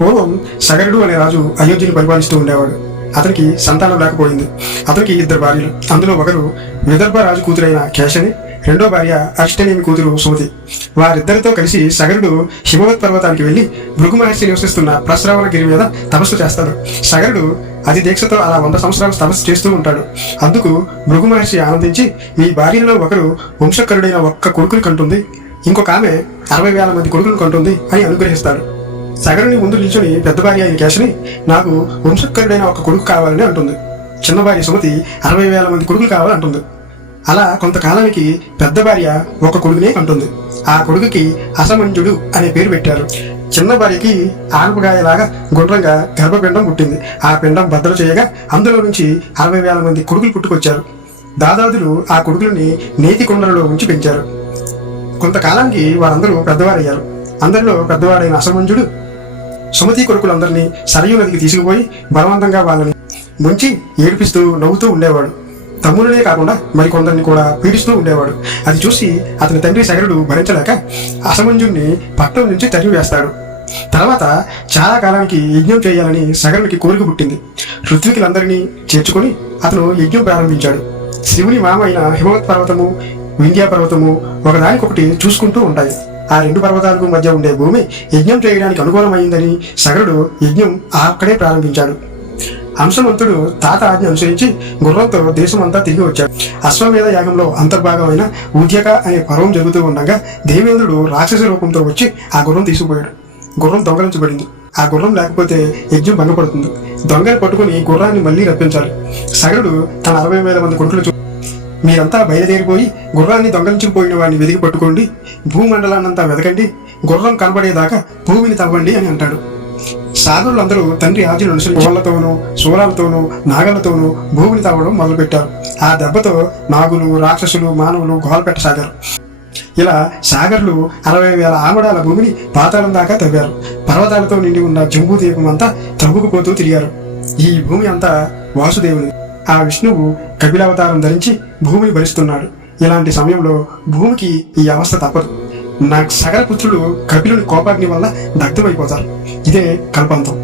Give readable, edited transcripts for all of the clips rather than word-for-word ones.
పూర్వం సగరుడు అనే రాజు అయోధ్యను పరిపాలిస్తూ ఉండేవాడు. అతనికి సంతానం లేకపోయింది. అతనికి 2 భార్యలు. అందులో ఒకరు విదర్భ రాజు కూతురైన కేశని, రెండో భార్య అష్టనేమి కూతురు సుమతి. వారిద్దరితో కలిసి సగరుడు హిమవత్ పర్వతానికి వెళ్లి భృగు మహర్షి నివసిస్తున్న ప్రస్రవణగిరి మీద తపస్సు చేస్తాడు. సగరుడు అతి దీక్షతో అలా 100 సంవత్సరాలు తపస్సు చేస్తూ ఉంటాడు. అందుకు భృగు మహర్షి ఆనందించి, మీ భార్యలలో ఒకరు వంశకరుడైన ఒక్క కొడుకుని కంటుంది, ఇంకొక ఆమె 60,000 మంది కొడుకులను కంటుంది అని అనుగ్రహిస్తాడు. సగరుని ముందు నిల్చొని పెద్ద భార్య అయిన కేశని, నాకు వంశకరుడైన ఒక కొడుకు కావాలని అంటుంది. చిన్న భార్య సుమతి 60,000 మంది కొడుకులు కావాలంటుంది. అలా కొంతకాలానికి పెద్ద భార్య ఒక కొడుకునే అంటుంది. ఆ కొడుకుకి అసమంజుడు అనే పేరు పెట్టారు. చిన్న భార్యకి ఆనపకాయలాగా గుండ్రంగా గర్భపిండం పుట్టింది. ఆ పిండం బద్దలు చేయగా అందులో నుంచి 60,000 మంది కొడుకులు పుట్టుకొచ్చారు. దాదాదులు ఆ కొడుకులని నేతి కొండలలో ఉంచి పెంచారు. కొంతకాలానికి వారందరూ పెద్దవారయ్యారు. అందరిలో పెద్దవాడైన అసమంజుడు సుమతి కొడుకులందరినీ సరయూ నదికి తీసుకుపోయి బలవంతంగా వాళ్ళని ముంచి ఏడిపిస్తూ నవ్వుతూ ఉండేవాడు. తమ్ములనే కాకుండా మరికొందరిని కూడా పీడిస్తూ ఉండేవాడు. అది చూసి అతని తండ్రి సగరుడు భరించలేక అసమంజుడిని పట్టణం నుంచి తరిమి వేస్తాడు. తర్వాత చాలా కాలానికి యజ్ఞం చేయాలని సగరునికి కోరిక పుట్టింది. ఋత్వికులందరినీ చేర్చుకొని అతను యజ్ఞం ప్రారంభించాడు. శివుని మామ అయిన హిమవత్ పర్వతము, వింధ్యా పర్వతము ఒకదానికొకటి చూసుకుంటూ ఉంటాయి. ఆ 2 పర్వతాలకు మధ్య ఉండే భూమి యజ్ఞం చేయడానికి అనుకూలమైందని సగరుడు యజ్ఞం అక్కడే ప్రారంభించాడు. హంసమంతుడు తాత ఆజ్ఞ అనుసరించి గుర్రంతో దేశమంతా తిరిగి వచ్చాడు. అశ్వమేధ యాగంలో అంతర్భాగమైన ఉద్యక అనే పర్వం జరుగుతూ ఉండగా దేవేంద్రుడు రాక్షస రూపంతో వచ్చి ఆ గుర్రం తీసుకుపోయాడు. గుర్రం దొంగలించబడింది. ఆ గుర్రం లేకపోతే యజ్ఞం భంగపడుతుంది. దొంగని పట్టుకుని గుర్రాన్ని మళ్లీ రప్పించాలి. సగరుడు తన 60,000 మంది కొడుకులు, మీరంతా బయలుదేరిపోయి గుర్రాన్ని దొంగలించుకుపోయిన వాడిని వెతికి పట్టుకోండి, భూమండలాన్నంతా వెతకండి, గుర్రం కనబడేదాకా భూమిని తవ్వండి అని అంటాడు. సాగరులందరూ తండ్రి ఆజ్ఞను అనుసరించి కోళ్లతోనూ శూలాలతోనూ నాగలతోనూ భూమిని తవ్వడం మొదలుపెట్టారు. ఆ దెబ్బతో నాగులు, రాక్షసులు, మానవులు గోల పెట్టసాగారు. ఇలా సాగర్లు 60,000 ఆమడాల భూమిని పాతాళం దాకా తవ్వారు. పర్వతాలతో నిండి ఉన్న జంబూద్వీపం అంతా తవ్వుకుపోతూ తిరిగారు. ఈ భూమి అంతా వాసుదేవుని. ఆ విష్ణువు కపిలావతారం ధరించి భూమిని భరిస్తున్నాడు. ఇలాంటి సమయంలో భూమికి ఈ అవస్థ తప్పదు. నా సగరపుత్రుడు కపిలుని కోపాగ్ని వల్ల దగ్ధమైపోతారు. ఇదే కల్పాంతం.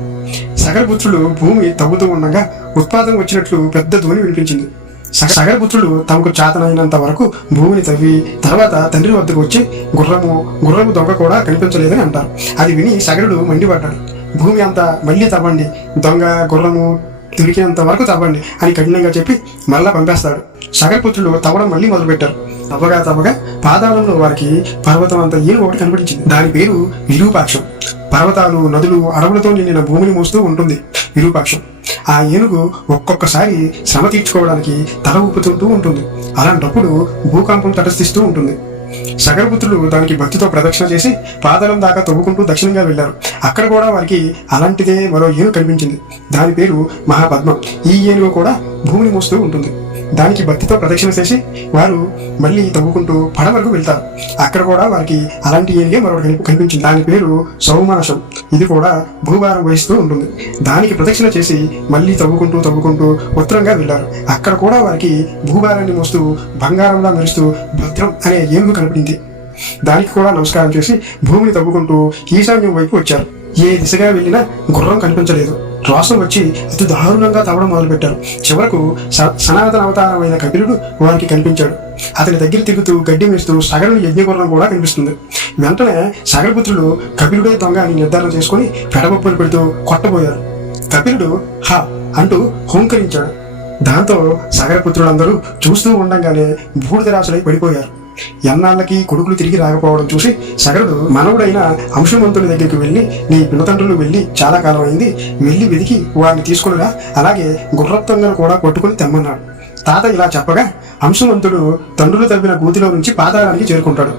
సగరపుత్రుడు భూమి తవ్వుతూ ఉండగా ఉత్పాదం వచ్చినట్లు పెద్ద ధ్వని వినిపించింది. సగరపుత్రుడు తమకు చేతనైనంత వరకు భూమిని తవ్వి తర్వాత తండ్రి వద్దకు వచ్చి గుర్రము దొంగ కూడా కనిపించలేదని అంటారు. అది విని సగరుడు మండిపడ్డాడు. భూమి అంతా మళ్ళీ తవ్వండి, దొంగ గుర్రము దొరికినంత వరకు తవ్వండి అని కఠినంగా చెప్పి మళ్ళా పంపేస్తాడు. సగరపుత్రులు తవ్వడం మళ్ళీ మొదలుపెట్టారు. తవ్వగా పాదాలంలో వారికి పర్వతం అంత ఏనుగు ఒకటి కనిపించింది. దాని పేరు విరూపాక్షం. పర్వతాలు, నదులు, అడవులతో నిండిన భూమిని మోస్తూ ఉంటుంది విరూపాక్షం. ఆ ఏనుగు ఒక్కొక్కసారి శ్రమ తీర్చుకోవడానికి తల ఊపుతుంటూ ఉంటుంది. అలాంటప్పుడు భూకంపం తటస్థిస్తూ ఉంటుంది. సగరపుత్రులు దానికి భక్తితో ప్రదక్షిణ చేసి పాదాలం దాకా తవ్వుకుంటూ దక్షిణంగా వెళ్లారు. అక్కడ కూడా వారికి అలాంటిదే మరో ఏనుగు కనిపించింది. దాని పేరు మహాపద్మం. ఈ ఏనుగు కూడా భూమిని మోస్తూ ఉంటుంది. దానికి భక్తితో ప్రదక్షిణ చేసి వారు మళ్ళీ తవ్వుకుంటూ పడవరకు వెళ్తారు. అక్కడ కూడా వారికి అలాంటి ఏనుగే మరొకటి కనిపించింది. దాని పేరు సౌమానసం. ఇది కూడా భూభారం వహిస్తూ ఉంటుంది. దానికి ప్రదక్షిణ చేసి మళ్ళీ తవ్వుకుంటూ ఉత్తరంగా వెళ్లారు. అక్కడ కూడా వారికి భూభారాన్ని మోస్తూ బంగారంలా మెరుస్తూ భద్రం అనే ఏనుగు కనిపించింది. దానికి కూడా నమస్కారం చేసి భూమిని తవ్వుకుంటూ ఈశాన్యం వైపు వచ్చారు. ఏ దిశగా వెళ్ళినా గుర్రం కనిపించలేదు. రోషం వచ్చి అతి దారుణంగా తవ్వడం మొదలుపెట్టారు. చివరకు సనాతన అవతారమైన కపిలుడు వారికి కనిపించాడు. అతని దగ్గర తిరుగుతూ గడ్డి మేస్తూ సగరుని యజ్ఞగుర్రం కూడా కనిపిస్తుంది. వెంటనే సగరపుత్రులు కపిలుడే దొంగ అని నిర్ధారణ చేసుకుని పెడబొప్పులు పెడుతూ కొట్టబోయారు. కపిలుడు హా అంటూ హోంకరించాడు. దాంతో సగరపుత్రులందరూ చూస్తూ ఉండంగానే బూడిదరాశులై పడిపోయారు. ఎన్నాళ్ళకి కొడుకులు తిరిగి రాకపోవడం చూసి సగరుడు మనవుడైన అంశుమంతుడి దగ్గరికి వెళ్ళి, నీ పినతండ్రులు వెళ్ళి చాలా కాలం అయింది, వెళ్ళి వెతికి వారిని తీసుకునిరా, అలాగే గుర్రత్వంగను కూడా పట్టుకుని తెమ్మన్నాడు. తాత ఇలా చెప్పగా అంశుమంతుడు తండ్రులు తవ్విన గూతిలో నుంచి పాతాళానికి చేరుకుంటాడు.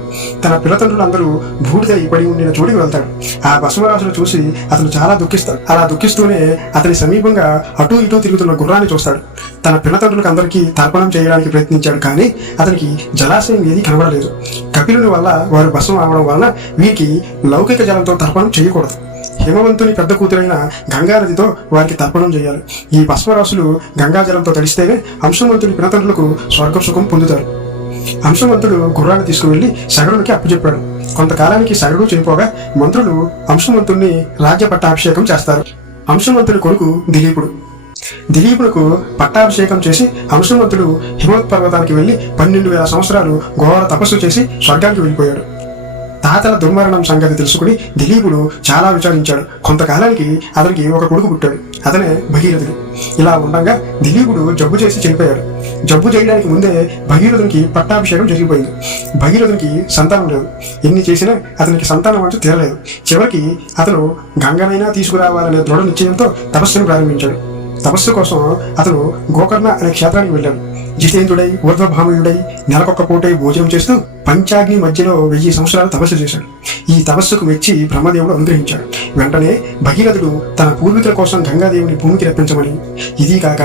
తన పిల్లతండ్రులందరూ బూడిద పడి ఉండిన చోటికి వెళ్తాడు. ఆ భస్మరాశులు చూసి అతను చాలా దుఃఖిస్తాడు. అలా దుఃఖిస్తూనే అతని సమీపంగా అటూ ఇటూ తిరుగుతున్న గుర్రాన్ని చూస్తాడు. తన పిల్లతండ్రులకు అందరికీ తర్పణం చేయడానికి ప్రయత్నించాడు, కానీ అతనికి జలాశయం ఏది కనబడలేదు. కపిలుని వల్ల వారు భస్మం అవడం వలన వీరికి లౌకిక జలంతో తర్పణం చేయకూడదు. హిమవంతుని పెద్ద కూతురైన గంగానదితో వారికి తర్పణం చేయాలి. ఈ భస్మరాశులు గంగాజలంతో తడిస్తేనే అంశుమంతుని పినతండ్రులకు స్వర్గ సుఖం పొందుతారు. అంశుమంతుడు గుర్రాన్ని తీసుకువెళ్లి సగరునికి అప్పచెప్పాడు. కొంతకాలానికి సగరుడు చనిపోగా మంత్రులు అంశుమంతుణ్ణి రాజ్య పట్టాభిషేకం చేస్తారు. అంశుమంతుడి కొడుకు దిలీపుడు. దిలీపునకు పట్టాభిషేకం చేసి అంశుమంతుడు హిమవత్ పర్వతానికి వెళ్లి 12,000 సంవత్సరాలు ఘోర తపస్సు చేసి స్వర్గానికి వెళ్ళిపోయాడు. తాతల దుర్మరణం సంగతి తెలుసుకుని దిలీపుడు చాలా విచారించాడు. కొంతకాలానికి అతనికి ఒక కొడుకు పుట్టాడు. అతనే భగీరథుడు. ఇలా ఉండగా దిలీపుడు జబ్బు చేసి చనిపోయాడు. జబ్బు చేయడానికి ముందే భగీరథునికి పట్టాభిషేకం జరిగిపోయింది. భగీరథునికి సంతానం లేదు. ఎన్ని చేసినా అతనికి సంతానం అంటూ తీరలేదు. చివరికి అతను గంగనైనా తీసుకురావాలనే దృఢ నిశ్చయంతో తపస్సును ప్రారంభించాడు. తపస్సు కోసం అతను గోకర్ణ అనే క్షేత్రానికి వెళ్ళాడు. జితేంద్రుడై ఊర్ధ్వభామయుడై నెలకొక్క పూటై భోజనం చేస్తూ పంచాగ్ని మధ్యలో 1000 సంవత్సరాలు తపస్సు చేశాడు. ఈ తపస్సుకు మెచ్చి బ్రహ్మదేవుడు అనుగ్రహించాడు. వెంటనే భగీరథుడు తన పూర్వీకుల కోసం గంగాదేవిని భూమికి రప్పించమని, ఇది కాక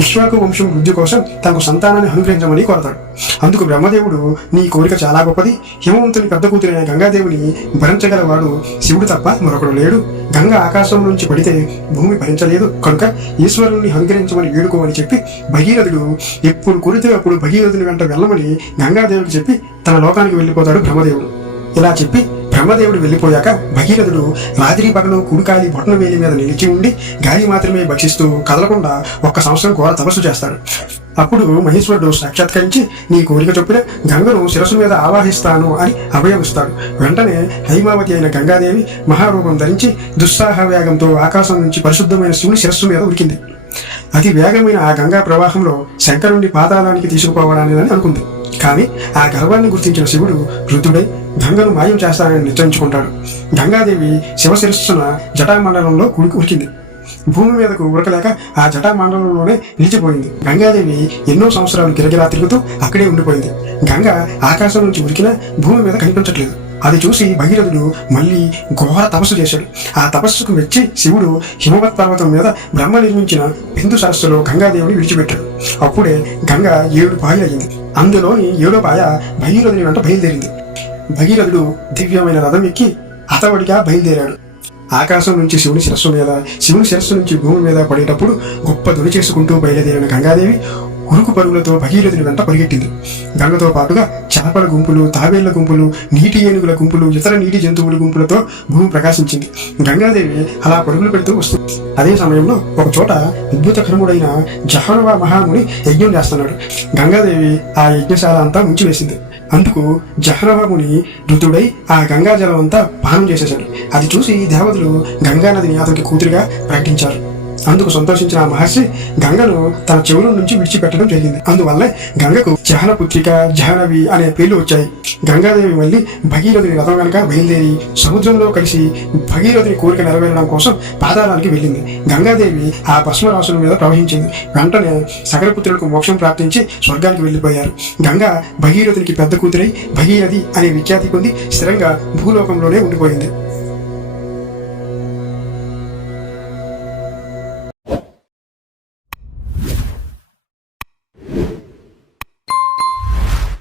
ఇక్ష్వాకు వంశం వృద్ధి కోసం తనకు సంతానాన్ని అనుగ్రహించమని కోరతాడు. అందుకు బ్రహ్మదేవుడు, నీ కోరిక చాలా గొప్పది. హిమవంతుని పెద్ద కూతురైన గంగాదేవిని భరించగలవాడు శివుడు తప్ప మరొకడు లేడు. గంగ ఆకాశం నుంచి పడితే భూమి భరించలేదు కనుక ఈశ్వరుణ్ణి అనుగ్రహించమని వేడుకోమని చెప్పి భగీరథుడు ఎప్పుడు కోరితే అప్పుడు భగీరథుని వెంట వెళ్ళమని గంగాదేవికి చెప్పి తన లోకానికి వెళ్ళిపోతాడు బ్రహ్మదేవుడు. ఇలా చెప్పి బ్రహ్మదేవుడు వెళ్ళిపోయాక భగీరథుడు రాత్రి పగలు కుడికాలి బొట్టన వేలి మీద నిలిచి ఉండి గాలి మాత్రమే భక్షిస్తూ కదలకుండా 1 సంవత్సరం ఘోర తపస్సు చేస్తాడు. అప్పుడు మహేశ్వరుడు సాక్షాత్కరించి, నీ కోరిక చొప్పున గంగను శిరస్సు మీద ఆవాహిస్తాను అని అభయమిస్తాడు. వెంటనే హైమావతి అయిన గంగాదేవి మహారూపం ధరించి దుస్సాహ వేగంతో ఆకాశం నుంచి పరిశుద్ధమైన శివుని శిరస్సు మీద ఉరికింది. అతి వేగమైన ఆ గంగా ప్రవాహంలో శంకరుణ్ణి పాతాళానికి తీసుకుపోవడానిదని అనుకుంది. కానీ ఆ గర్వాన్ని గుర్తించిన శివుడు వృద్ధుడై గంగను మాయం చేస్తానని నిశ్చయించుకుంటాడు. గంగాదేవి శివశిరస్సున జటామండలంలో ఉరికింది. భూమి మీదకు ఉరకలేక ఆ జటామండలంలోనే నిలిచిపోయింది. గంగాదేవి ఎన్నో సంవత్సరాలు గిరగిరా తిరుగుతూ అక్కడే ఉండిపోయింది. గంగ ఆకాశం నుంచి ఉరికినా భూమి మీద కనిపించట్లేదు. అది చూసి భగీరథుడు మళ్ళీ ఘోర తపస్సు చేశాడు. ఆ తపస్సుకు మెచ్చి శివుడు హిమవత్ పర్వతం మీద బ్రహ్మ నిర్మించిన బిందు సరస్సులో గంగాదేవిని విడిచిపెట్టాడు. అప్పుడే గంగ 7 పాయలు అయింది. అందులోని 7వ పాయ భగీరథుని వెంట బయలుదేరింది. భగీరథుడు దివ్యమైన రథం ఎక్కి అతవడిగా బయలుదేరాడు. ఆకాశం నుంచి శివుని శిరస్సు మీద, శివుని శిరస్సు నుంచి భూమి మీద పడేటప్పుడు గొప్ప ధ్వని చేసుకుంటూ బయలుదేరిన గంగాదేవి ఉరుకు పరుగులతో భగీరథుని వెంట పరిగెట్టింది. గంగతో పాటుగా చేపల గుంపులు, తాబేళ్ల గుంపులు, నీటి ఏనుగుల గుంపులు, ఇతర నీటి జంతువుల గుంపులతో భూమి ప్రకాశించింది. గంగాదేవి అలా పరుగులు పెడుతూ వస్తుంది. అదే సమయంలో ఒక చోట అద్భుతకరముడైన జహరవ మహాముని యజ్ఞం చేస్తున్నాడు. గంగాదేవి ఆ యజ్ఞశాల అంతా ముంచివేసింది. అందుకు జహరవముని ఋతుడై ఆ గంగాజలం అంతా పానం చేసేశాడు. అది చూసి దేవతలు గంగానదిని అతనికి కూతురిగా ప్రకటించారు. అందుకు సంతోషించిన ఆ మహర్షి గంగను తన చెవుల నుంచి విడిచిపెట్టడం జరిగింది. అందువల్ల గంగకు జహనపుత్రిక, జహనవి అనే పేర్లు వచ్చాయి. గంగాదేవి మళ్ళీ భగీరథుని రథం వెనక బయలుదేరి సముద్రంలో కలిసి భగీరథుని కోరిక నెరవేరడం కోసం పాతాళానికి వెళ్ళింది. గంగాదేవి ఆ భస్మరాశుల మీద ప్రవహించింది. వెంటనే సగరపుత్రులకు మోక్షం ప్రాప్తించి స్వర్గానికి వెళ్ళిపోయారు. గంగ భగీరథునికి పెద్ద కూతురై భగీరథి అనే విఖ్యాతి పొంది స్థిరంగా భూలోకంలోనే ఉండిపోయింది.